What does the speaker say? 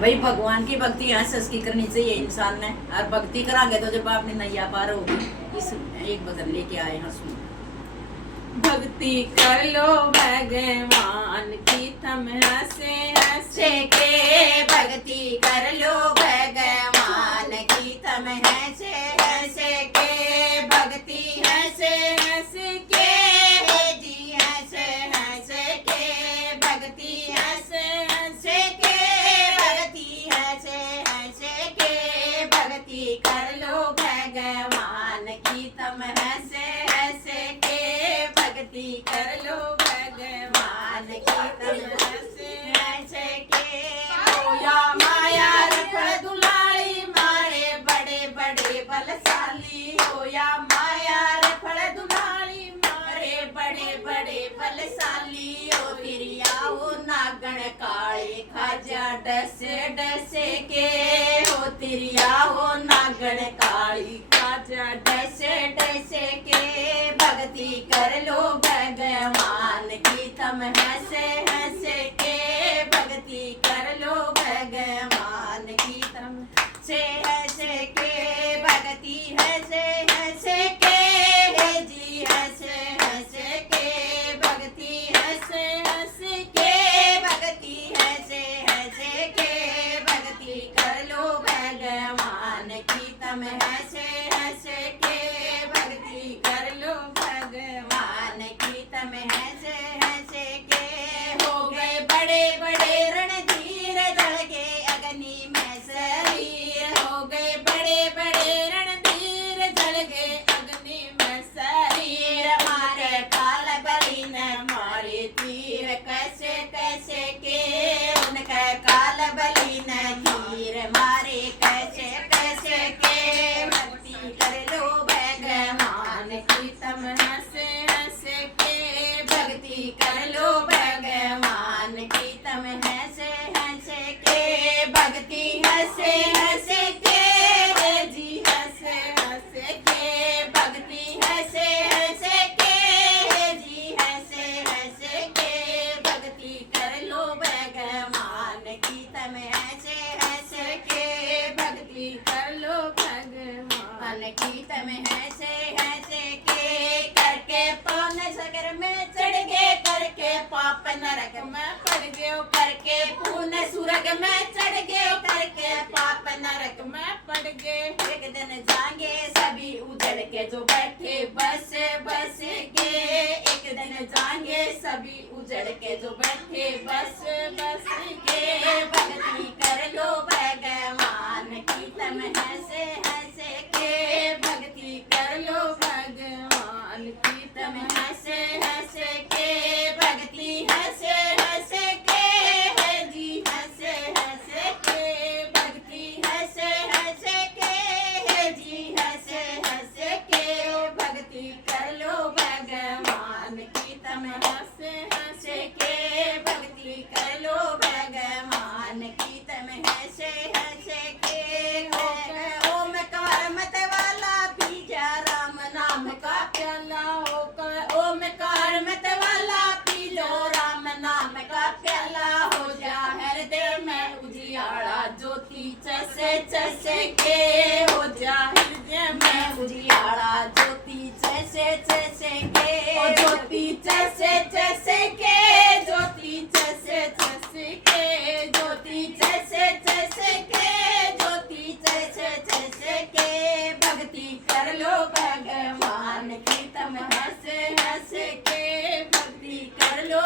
भाई भगवान की भक्ति हंस हंस की करनी चाहिए इंसान ने, और भक्ति करांगे तो जब आपने नैया पार होगी। इस एक भजन लेके आए हंसू। भक्ति कर लो भगवान की तुम हंसे हंसे के, भक्ति कर लो भगवान की तुम हंसे हंसे के, भक्ति हंसे हंसे के जी हंसे हंसे के, भक्ति हंसे हंसे के, भक्ति हंसे हंसे के, भक्ति कर लो भगवान की तुम हंसे हंसे के, भक्ति कर लो भगवान की तुम हंसे हंसे के। होया माया रखड़ दुलारी मारे बड़े बड़े बलशाली, होया माया रखड़ दुलारी मारे बड़े बड़े बलशाली। ओ तिरिया ओ नागण काले खाजा डसे डसे के, हो तिरिया हो नागण काली खाजा डसे डसे के, भक्ति कर लो भगवान की तुम हंसे हंसे के, भक्ति कर लो भगवान की तुम हंसे हंसे के, भक्ति हंसे हंसे के जी हंसे हंसे के, भक्ति हंसे हंसे के, भक्ति हंसे हंसे के, भक्ति कर लो भगवान की तुम हंसे हंसे के, भक्ति कर लो भगवान की तुम हंसे हंसे के। हो गए बड़े बड़े रणधीर जल के अग्नि में शरीर, हो गए बड़े बड़े रणधीर जल गए अग्नि में शरीर मारे काल बलि ने मारे तीर कैसे कैसे के, उनके काल बलि ने तीर मारे कैसे कैसे के, भक्ति कर लो भगवान की तुम हंसे हंसे के भक्ति कर लो भगवान की तुम हंसे हंसे के, भक्ति हंसे हंसे के जी हंसे हंसे के, भक्ति हंसे हंसे के जी हंसे हंसे के, भक्ति कर लो भगवान की तुम हंसे हंसे के, भक्ति कर लो भगवान की तुम हंसे हंसे के। करके पौन सगर में चढ़ गए, करके पाप नरक में पड़ गए, करके पून सुरग में चढ़ गए, करके पाप नरक में पड़ गए। एक दिन जाएंगे सभी उजड़ के जो बैठे बस बस के, एक दिन जाएंगे सभी उजड़ के जो बैठे बस बस के, भक्ति कर लो भगवान की तुम हंसे हंसे के, भक्ति कर लो भगवान की तुम हंसे हंसे के, भक्ति हंसे हंसे के जी हंसे हंसे के, भक्ति हंसे हंसे के जी हंसे हंसे के, भक्ति कर लो भगवान की तुम हंसे हंसे के, भक्ति कर लो भगवान की तुम हंसे हंसे के। ओम कार मत वाला पीजा राम नाम का प्याला होकर ओम कार मत वाला पी लो राम नाम का प्याला, हो जा हृदय में उजियाला ज्योति चसे चसे के, हो जा हृदय में उजियाला ज्योति चसे चसे के, ज्योति चसे चसे के, ज्योति चसे चसे के, ज्योति चसे चसे के, ज्योति चसे चसे के, भक्ति कर लो भगवान की तुम हंसे हंसे के, भक्ति कर लो